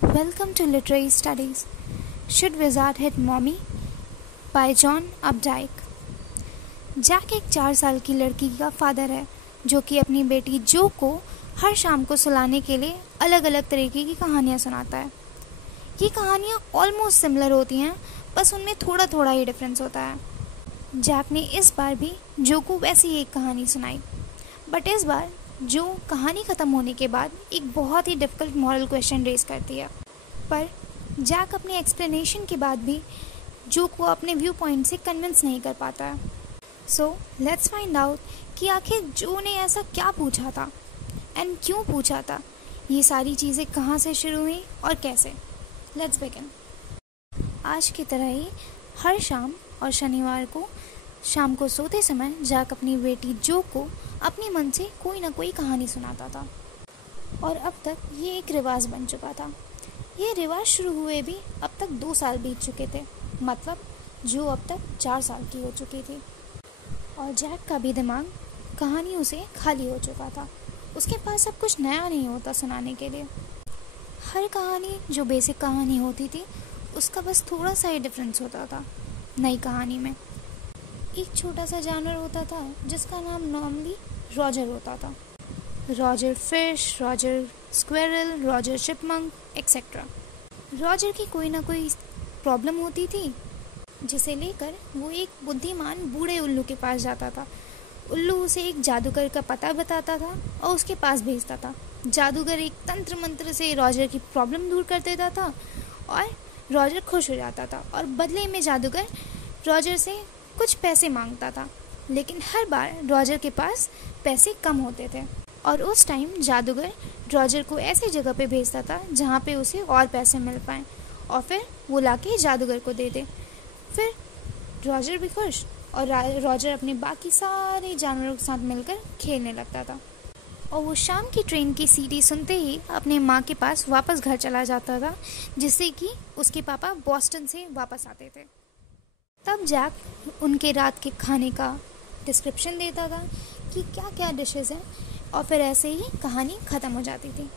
Welcome to Literary Studies. Should Wizard Hit Mommy? by John Updike. Jack एक 4 साल की लड़की का फादर है जो कि अपनी बेटी जो को हर शाम को सुलाने के लिए अलग अलग तरीके की कहानियाँ सुनाता है। ये कहानियाँ ऑलमोस्ट सिमिलर होती हैं, बस उनमें थोड़ा थोड़ा ही डिफरेंस होता है। जैक ने इस बार भी जो को वैसी एक कहानी सुनाई, बट इस बार जो कहानी ख़त्म होने के बाद एक बहुत ही डिफ़िकल्ट मॉरल क्वेश्चन रेज करती है। पर जैक अपने एक्सप्लेनेशन के बाद भी जो को अपने व्यू पॉइंट से कन्विंस नहीं कर पाता है। सो लेट्स फाइंड आउट कि आखिर जो ने ऐसा क्या पूछा था एंड क्यों पूछा था। ये सारी चीज़ें कहाँ से शुरू हुई और कैसे। Let's begin. आज की तरह ही हर शाम और शनिवार को शाम को सोते समय जैक अपनी बेटी जो को अपने मन से कोई ना कोई कहानी सुनाता था और अब तक ये एक रिवाज बन चुका था। ये रिवाज शुरू हुए भी अब तक 2 साल बीत चुके थे, मतलब जो अब तक 4 साल की हो चुकी थी और जैक का भी दिमाग कहानियों से खाली हो चुका था। उसके पास अब कुछ नया नहीं होता सुनाने के लिए। हर कहानी जो बेसिक कहानी होती थी उसका बस थोड़ा सा ही डिफरेंस होता था। नई कहानी में एक छोटा सा जानवर होता था जिसका नाम नॉर्मली रॉजर होता था। Roger fish, Roger squirrel, Roger chipmunk etcetera. Roger की कोई ना कोई प्रॉब्लम होती थी जिसे लेकर वो एक बुद्धिमान बूढ़े उल्लू के पास जाता था। उल्लू उसे एक जादूगर का पता बताता था और उसके पास भेजता था। जादूगर एक तंत्र मंत्र से रॉजर की प्रॉब्लम दूर कर देता था और रॉजर खुश हो जाता था और बदले में जादूगर रॉजर से कुछ पैसे मांगता था, लेकिन हर बार रॉजर के पास पैसे कम होते थे और उस टाइम जादूगर रॉजर को ऐसी जगह पे भेजता था जहाँ पे उसे और पैसे मिल पाएँ और फिर वो लाके जादूगर को दे दे। फिर रॉजर भी खुश और रॉजर अपने बाकी सारे जानवरों के साथ मिलकर खेलने लगता था और वो शाम की ट्रेन की सीटी सुनते ही अपने माँ के पास वापस घर चला जाता था, जिससे कि उसके पापा बॉस्टन से वापस आते थे। तब जैक उनके रात के खाने का डिस्क्रिप्शन देता था कि क्या क्या डिशेस हैं और फिर ऐसे ही कहानी ख़त्म हो जाती थी।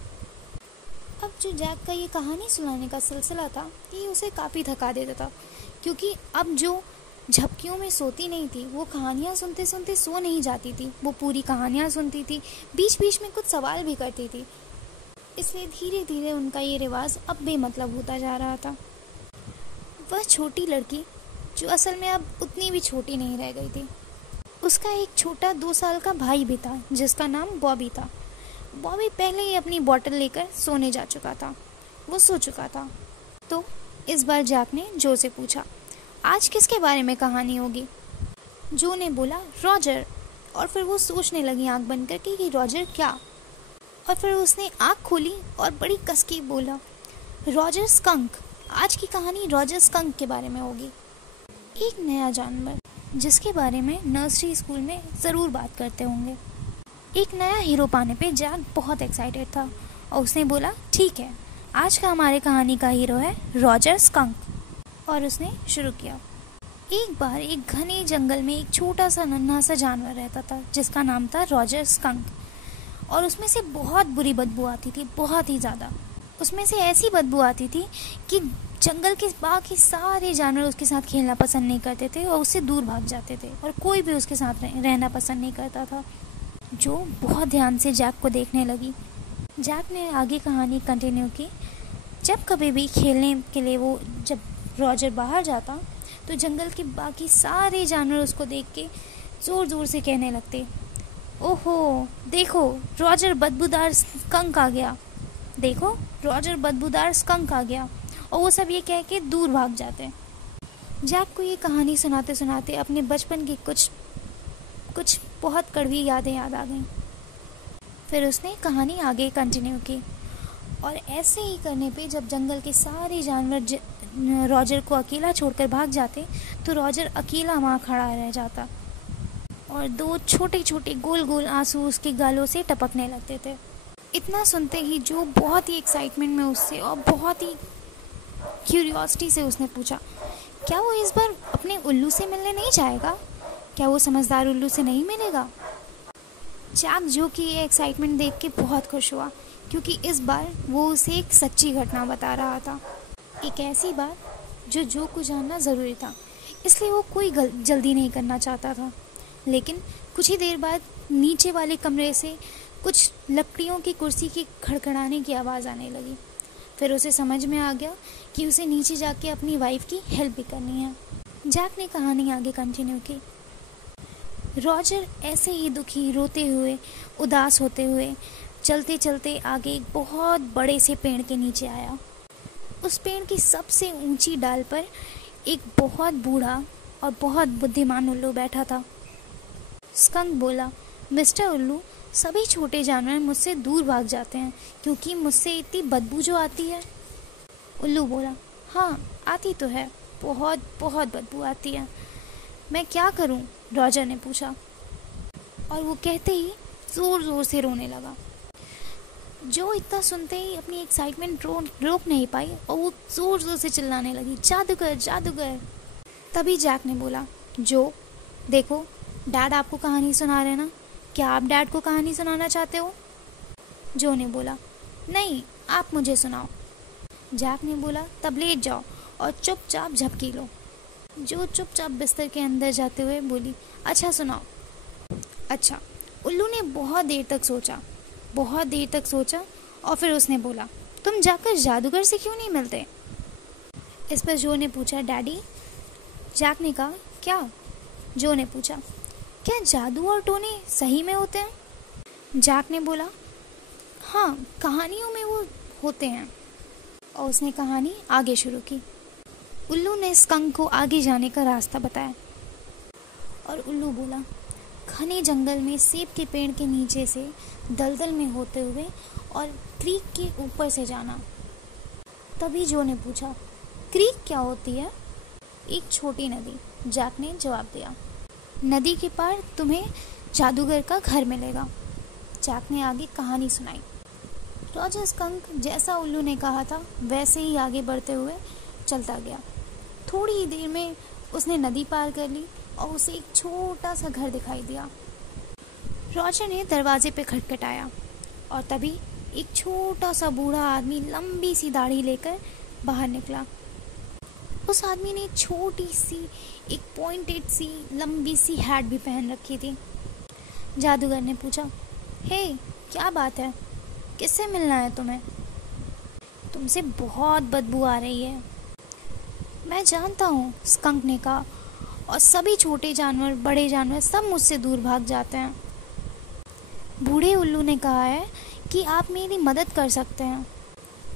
अब जो जैक का ये कहानी सुनाने का सिलसिला था ये उसे काफ़ी थका देता था, क्योंकि अब जो झपकियों में सोती नहीं थी वो कहानियाँ सुनते सुनते सो नहीं जाती थी। वो पूरी कहानियाँ सुनती थी, बीच बीच में कुछ सवाल भी करती थी। इसलिए धीरे धीरे उनका ये रिवाज अब बेमतलब होता जा रहा था। वह छोटी लड़की जो असल में अब उतनी भी छोटी नहीं रह गई थी, उसका एक छोटा 2 साल का भाई भी था जिसका नाम बॉबी था। बॉबी पहले ही अपनी बॉटल लेकर सोने जा चुका था, वो सो चुका था। तो इस बार जैक ने जो से पूछा, आज किसके बारे में कहानी होगी। जो ने बोला रॉजर, और फिर वो सोचने लगी आंख बंद करके कि रॉजर क्या। और फिर उसने आंख खोली और बड़ी कस के बोला रॉजर स्कंक। आज की कहानी रॉजर स्कंक के बारे में होगी। एक नया जानवर जिसके बारे में नर्सरी स्कूल में ज़रूर बात करते होंगे। एक नया हीरो पाने पे जैक बहुत एक्साइटेड था और उसने बोला ठीक है, आज का हमारे कहानी का हीरो है रॉजर स्कंक। और उसने शुरू किया। एक बार एक घने जंगल में एक छोटा सा नन्हा सा जानवर रहता था जिसका नाम था रॉजर स्कंक और उसमें से बहुत बुरी बदबू आती थी, बहुत ही ज़्यादा। उसमें से ऐसी बदबू आती थी कि जंगल के बाकी सारे जानवर उसके साथ खेलना पसंद नहीं करते थे और उससे दूर भाग जाते थे और कोई भी उसके साथ रहना पसंद नहीं करता था। जो बहुत ध्यान से जैक को देखने लगी। जैक ने आगे कहानी कंटिन्यू की। जब कभी भी खेलने के लिए जब रॉजर बाहर जाता तो जंगल के बाकी सारे जानवर उसको देख के ज़ोर ज़ोर से कहने लगते, ओहो देखो रॉजर बदबूदार स्कंक आ गया, देखो रॉजर बदबूदार स्कंक आ गया। और वो सब ये कह के दूर भाग जाते हैं। जैक को ये कहानी सुनाते सुनाते अपने बचपन की कुछ बहुत कड़वी यादें याद आ गईं। फिर उसने कहानी आगे कंटिन्यू की और ऐसे ही करने पे जब जंगल के सारे जानवर रॉजर को अकेला छोड़कर भाग जाते तो रॉजर अकेला वहाँ खड़ा रह जाता और 2 छोटे छोटे गोल गोल आंसू उसके गालों से टपकने लगते थे। इतना सुनते ही जो बहुत ही एक्साइटमेंट में उससे और बहुत ही क्यूरियोसिटी से उसने पूछा, क्या वो इस बार अपने उल्लू से मिलने नहीं जाएगा? क्या वो समझदार उल्लू से नहीं मिलेगा? जैक जो कि ये एक्साइटमेंट देख के बहुत खुश हुआ क्योंकि इस बार वो उसे एक सच्ची घटना बता रहा था, एक ऐसी बात जो को जानना ज़रूरी था। इसलिए वो कोई जल्दी नहीं करना चाहता था। लेकिन कुछ ही देर बाद नीचे वाले कमरे से कुछ लकड़ियों की कुर्सी की खड़खड़ाने की आवाज़ आने लगी। फिर उसे समझ में आ गया कि उसे नीचे जाके अपनी वाइफ की हेल्प भी करनी है। जैक ने कहानी आगे कंटिन्यू की। रॉजर ऐसे ही दुखी, रोते हुए, उदास होते हुए चलते चलते आगे एक बहुत बड़े से पेड़ के नीचे आया। उस पेड़ की सबसे ऊंची डाल पर एक बहुत बूढ़ा और बहुत बुद्धिमान उल्लू बैठा था। स्कंक बोला, मिस्टर उल्लू, सभी छोटे जानवर मुझसे दूर भाग जाते हैं क्योंकि मुझसे इतनी बदबू जो आती है। उल्लू बोला, हाँ आती तो है, बहुत बहुत बदबू आती है। मैं क्या करूं? रॉजर ने पूछा। और वो कहते ही ज़ोर ज़ोर से रोने लगा। जो इतना सुनते ही अपनी एक्साइटमेंट रोक नहीं पाई और वो ज़ोर ज़ोर से चिल्लाने लगी, जादूगर जादूगर। तभी जैक ने बोला, जो देखो, डैड आपको कहानी सुना रहे ना, क्या आप डैड को कहानी सुनाना चाहते हो? जो ने बोला, नहीं, आप मुझे सुनाओ। जैक ने बोला, तब लेट जाओ और चुपचाप झपकी लो। जो चुपचाप बिस्तर के अंदर जाते हुए बोली, अच्छा सुनाओ। अच्छा। उल्लू ने बहुत देर तक सोचा और फिर उसने बोला, तुम जाकर जादूगर से क्यों नहीं मिलते? इस पर जो ने पूछा, डैडी। जैक ने कहा, क्या? जो ने पूछा, क्या जादू और टोने सही में होते हैं? जैक ने बोला, हाँ, कहानियों में वो होते हैं। और उसने कहानी आगे शुरू की। उल्लू ने स्कंक को आगे जाने का रास्ता बताया और उल्लू बोला, घने जंगल में सेब के पेड़ के नीचे से दलदल में होते हुए और क्रीक के ऊपर से जाना। तभी जो ने पूछा, क्रीक क्या होती है? एक छोटी नदी, जैक ने जवाब दिया। नदी के पार तुम्हें जादूगर का घर मिलेगा। जैक ने आगे कहानी सुनाई। रॉजर स्कंक जैसा उल्लू ने कहा था वैसे ही आगे बढ़ते हुए चलता गया। थोड़ी ही देर में उसने नदी पार कर ली और उसे एक छोटा सा घर दिखाई दिया। रॉजर ने दरवाजे पे खटखटाया और तभी एक छोटा सा बूढ़ा आदमी लंबी सी दाढ़ी लेकर बाहर निकला। उस आदमी ने छोटी सी एक पॉइंटेड सी लंबी सी हैट भी पहन रखी थी। जादूगर ने पूछा, हे, क्या बात है? किससे मिलना है तुम्हें? तुमसे बहुत बदबू आ रही है। मैं जानता हूँ, स्कंक ने कहा, और सभी छोटे जानवर, बड़े जानवर सब मुझसे दूर भाग जाते हैं। बूढ़े उल्लू ने कहा है कि आप मेरी मदद कर सकते हैं।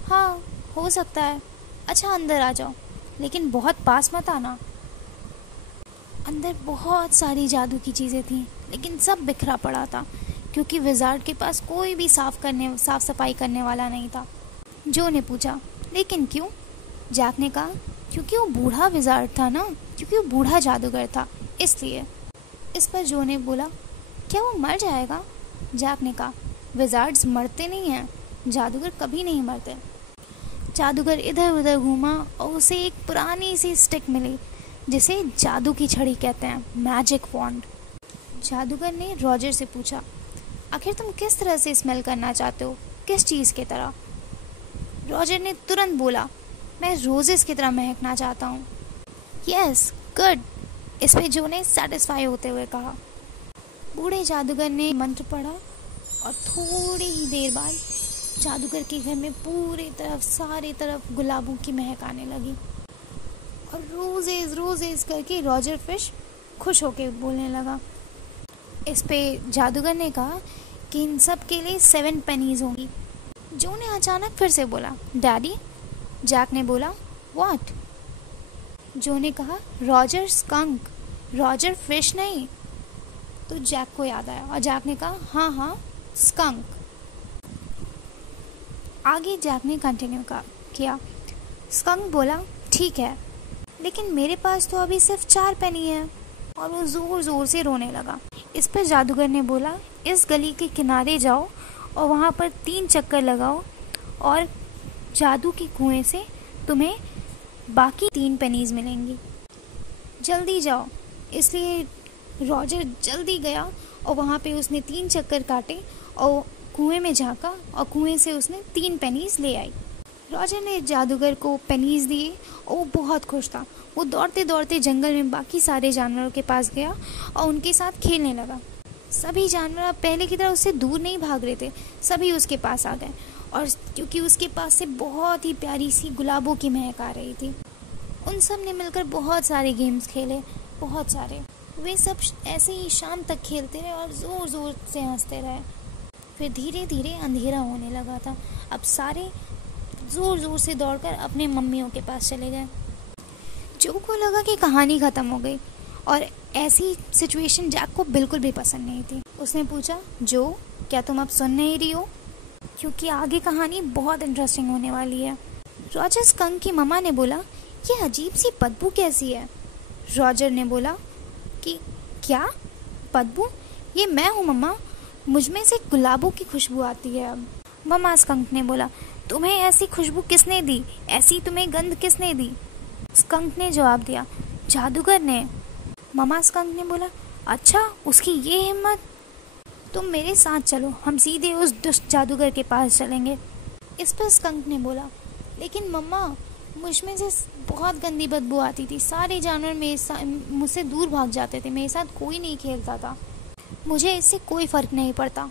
हाँ, हो सकता है। अच्छा, अंदर आ जाओ, लेकिन बहुत पास मत आना। अंदर बहुत सारी जादू की चीज़ें थीं, लेकिन सब बिखरा पड़ा था क्योंकि विज़ार्ड के पास कोई भी साफ सफाई करने वाला नहीं था। जो ने पूछा, लेकिन क्यों? जैक ने कहा, क्योंकि वो बूढ़ा विज़ार्ड था ना, क्योंकि वो बूढ़ा जादूगर था, इसलिए। इस पर जो ने बोला, क्या वो मर जाएगा? जैक ने कहा, विज़ार्ड्स मरते नहीं हैं, जादूगर कभी नहीं मरते। जादूगर इधर उधर घूमा और उसे एक पुरानी सी स्टिक मिली जिसे जादू की छड़ी कहते हैं, मैजिक वॉन्ड। जादूगर ने रॉजर से पूछा, आखिर तुम किस तरह से स्मेल करना चाहते हो? किस चीज़ की तरह? रॉजर ने तुरंत बोला, मैं रोजेस की तरह महकना चाहता हूँ। Yes, good. इस पे जो ने सेटिस्फाई होते हुए कहा। बूढ़े जादूगर ने मंत्र पढ़ा और थोड़ी ही देर बाद जादूगर के घर में सारे तरफ गुलाबों की महक आने लगी। और रोजेज रोजेज करके रॉजर फिश खुश होकर बोलने लगा। इस पे जादूगर ने कहा कि इन सब के लिए 7 पेनीज होंगी। जो ने अचानक फिर से बोला, डैडी। जैक ने बोला, व्हाट? जो ने कहा, रॉजर स्कंक, रॉजर फिश नहीं। तो जैक को याद आया और जैक ने कहा, हाँ हाँ, स्कंक। आगे जैक ने कंटिन्यू किया। स्कंक बोला, ठीक है, लेकिन मेरे पास तो अभी सिर्फ 4 पेनी है। और वो ज़ोर ज़ोर से रोने लगा। इस पर जादूगर ने बोला, इस गली के किनारे जाओ और वहाँ पर 3 चक्कर लगाओ और जादू के कुएं से तुम्हें बाकी 3 पेनीज मिलेंगी। जल्दी जाओ। इसलिए रॉजर जल्दी गया और वहाँ पे उसने 3 चक्कर काटे और कुएं में झांका और कुएं से उसने 3 पेनीज ले आई। रॉजर ने जादूगर को पेनीज दिए और वो बहुत खुश था। वो दौड़ते दौड़ते जंगल में बाकी सारे जानवरों के पास गया और उनके साथ खेलने लगा। सभी जानवर अब पहले की तरह उससे दूर नहीं भाग रहे थे, सभी उसके पास आ गए, और क्योंकि उसके पास से बहुत ही प्यारी सी गुलाबों की महक आ रही थी। उन सब ने मिलकर बहुत सारे गेम्स खेले, बहुत सारे। वे सब ऐसे ही शाम तक खेलते रहे और ज़ोर ज़ोर से हंसते रहे। फिर धीरे धीरे अंधेरा होने लगा था। अब सारे ज़ोर ज़ोर से दौड़कर अपने मम्मियों के पास चले गए। जो को लगा कि कहानी ख़त्म हो गई, और ऐसी सिचुएशन जैक को बिल्कुल भी पसंद नहीं थी। उसने पूछा, जो क्या तुम अब सुन नहीं रही हो? क्योंकि आगे कहानी बहुत इंटरेस्टिंग होने वाली है। रॉजर स्कंक की मम्मा ने बोला, ये अजीब सी बदबू कैसी है? रॉजर ने बोला कि क्या बदबू? ये मैं हूँ मम्मा, मुझ में से गुलाबों की खुशबू आती है अब। मम्मा स्कंक ने बोला, तुम्हें ऐसी खुशबू किसने दी? ऐसी तुम्हें गंध किसने दी? स्कंक ने जवाब दिया, जादूगर ने। मम्मा स्कंक ने बोला, अच्छा उसकी ये हिम्मत? तुम मेरे साथ चलो, हम सीधे उस दुष्ट जादूगर के पास चलेंगे। इस पर स्कंक ने बोला, लेकिन मम्मा मुझ में से बहुत गंदी बदबू आती थी, सारे जानवर मुझसे दूर भाग जाते थे, मेरे साथ कोई नहीं खेलता था, मुझे इससे कोई फ़र्क नहीं पड़ता।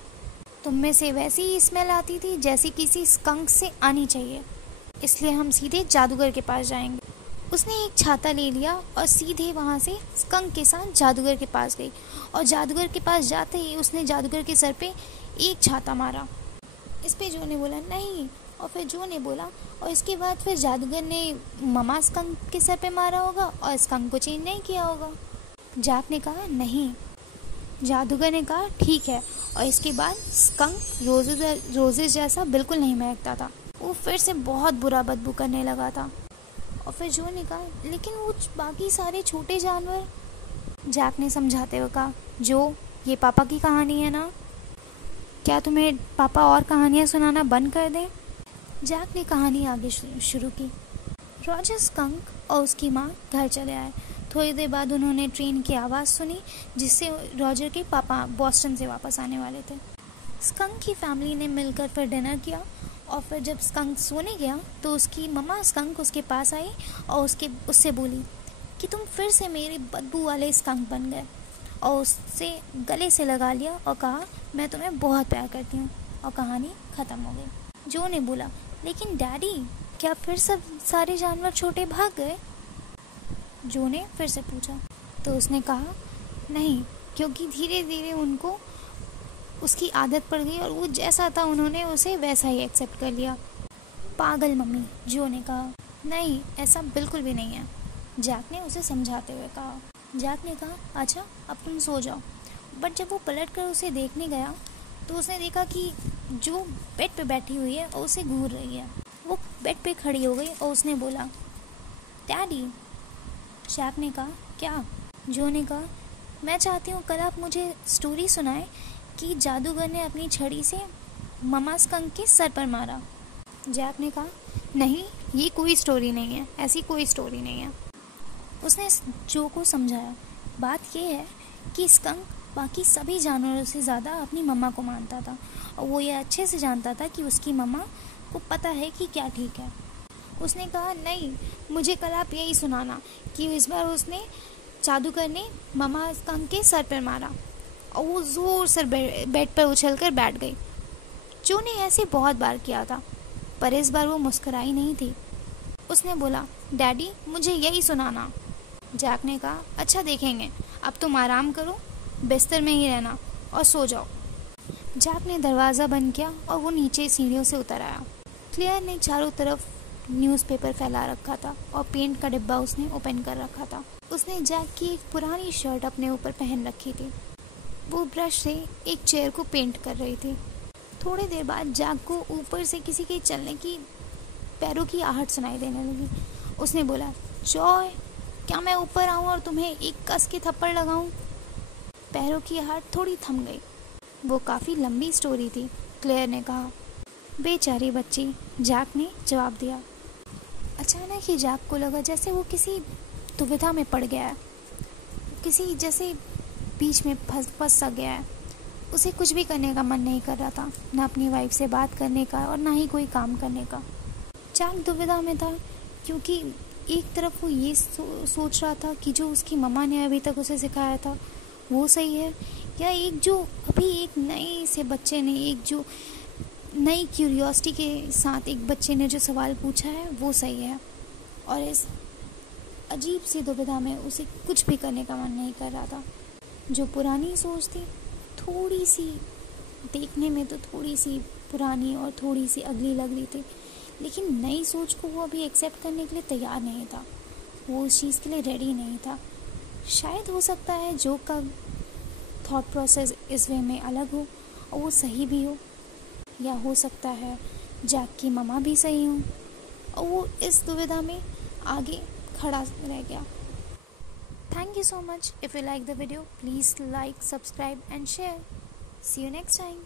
तुम में से वैसी ही स्मेल आती थी जैसी किसी स्कंक से आनी चाहिए, इसलिए हम सीधे जादूगर के पास जाएंगे। उसने एक छाता ले लिया और सीधे वहाँ से स्कंक के साथ जादूगर के पास गई, और जादूगर के पास जाते ही उसने जादूगर के सर पे एक छाता मारा। इस पे जो ने बोला नहीं, और फिर जो ने बोला, और इसके बाद फिर जादूगर ने मम्मा स्कंक के सर पे मारा होगा और स्कंक को चेंज नहीं किया होगा। जैक ने कहा नहीं। जादूगर ने कहा ठीक है, और इसके बाद स्कंक रोजेस जैसा बिल्कुल नहीं महकता था, वो फिर से बहुत बुरा बदबू करने लगा था। और फिर जो ने कहा, लेकिन वो बाकी सारे छोटे जानवर। जैक ने समझाते हुए कहा, जो ये पापा की कहानी है ना, क्या तुम्हें पापा और कहानियाँ सुनाना बंद कर दें? जैक ने कहानी आगे शुरू की। रॉजर स्कंक और उसकी माँ घर चले आए। थोड़ी देर बाद उन्होंने ट्रेन की आवाज़ सुनी, जिससे रॉजर के पापा बॉस्टन से वापस आने वाले थे। स्कंक की फैमिली ने मिलकर फिर डिनर किया, और फिर जब स्कंक सोने गया तो उसकी मम्मा स्कंक उसके पास आई और उससे बोली कि तुम फिर से मेरे बदबू वाले स्कंक बन गए, और उससे गले से लगा लिया और कहा, मैं तुम्हें बहुत प्यार करती हूँ, और कहानी ख़त्म हो गई। जो ने बोला, लेकिन डैडी क्या फिर सब सारे जानवर छोटे भाग गए? जो ने फिर से पूछा, तो उसने कहा नहीं, क्योंकि धीरे धीरे उनको उसकी आदत पड़ गई और वो जैसा था उन्होंने उसे वैसा ही एक्सेप्ट कर लिया। पागल मम्मी, जो ने कहा। नहीं, ऐसा बिल्कुल भी नहीं है, जैक ने उसे समझाते हुए कहा। जैक ने कहा, अच्छा अब तुम सो जाओ। बट जब वो पलट कर उसे देखने गया तो उसने देखा कि जो बेड पे बैठी हुई है और उसे घूर रही है। वो बेड पे खड़ी हो गई और उसने बोला, डैडी। जैक ने कहा, क्या? जो ने कहा, मैं चाहती हूँ कल आप मुझे स्टोरी सुनाएं कि जादूगर ने अपनी छड़ी से मम्मा स्कंक के सर पर मारा। जैक ने कहा, नहीं, ये कोई स्टोरी नहीं है, ऐसी कोई स्टोरी नहीं है। उसने जो को समझाया, बात यह है कि स्कंक बाकी सभी जानवरों से ज़्यादा अपनी मम्मा को मानता था, और वो ये अच्छे से जानता था कि उसकी मम्मा को पता है कि क्या ठीक है। उसने कहा, नहीं, मुझे कल आप यही सुनाना कि इस बार उसने जादूगर ने मम्मा स्कंक के सर पर मारा, और वो ज़ोर से बेड पर उछलकर बैठ गई। जो ने ऐसे बहुत बार किया था, पर इस बार वो मुस्कुराई नहीं थी। उसने बोला, डैडी मुझे यही सुनाना। जैक ने कहा, अच्छा देखेंगे, अब तुम आराम करो, बिस्तर में ही रहना और सो जाओ। जैक ने दरवाज़ा बंद किया और वो नीचे सीढ़ियों से उतर आया। क्लेयर ने चारों तरफ न्यूज़पेपर फैला रखा था और पेंट का डिब्बा उसने ओपन कर रखा था। उसने जैक की एक पुरानी शर्ट अपने ऊपर पहन रखी थी। वो ब्रश से एक चेयर को पेंट कर रही थी। थोड़ी देर बाद जैक को ऊपर से किसी के चलने की पैरों की आहट सुनाई देने लगी। उसने बोला, जॉय, क्या मैं ऊपर आऊँ और तुम्हें एक कस के थप्पड़ लगाऊँ? पैरों की आहट थोड़ी थम गई। वो काफ़ी लंबी स्टोरी थी, क्लेयर ने कहा। बेचारी बच्ची, जैक ने जवाब दिया। अचानक ही जैक को लगा जैसे वो किसी दुविधा में पड़ गया है, किसी जैसे बीच में फंस सा गया है। उसे कुछ भी करने का मन नहीं कर रहा था, ना अपनी वाइफ से बात करने का और ना ही कोई काम करने का। जैक दुविधा में था, क्योंकि एक तरफ वो ये सोच रहा था कि जो उसकी मम्मा ने अभी तक उसे सिखाया था वो सही है, या एक नए से बच्चे ने, एक जो नई क्यूरियोसिटी के साथ एक बच्चे ने जो सवाल पूछा है वो सही है। और इस अजीब सी दुविधा में उसे कुछ भी करने का मन नहीं कर रहा था। जो पुरानी सोच थी, थोड़ी सी देखने में तो थोड़ी सी पुरानी और थोड़ी सी अगली लग रही थी, लेकिन नई सोच को वो अभी एक्सेप्ट करने के लिए तैयार नहीं था, वो उस चीज़ के लिए रेडी नहीं था। शायद हो सकता है जो का थॉट प्रोसेस इस वे में अलग हो और वो सही भी हो, या हो सकता है जैक की मम्मा भी सही हो और वो इस दुविधा में आगे खड़ा रह गया। Thank you so much. If you like the video, please like, subscribe and share. See you next time.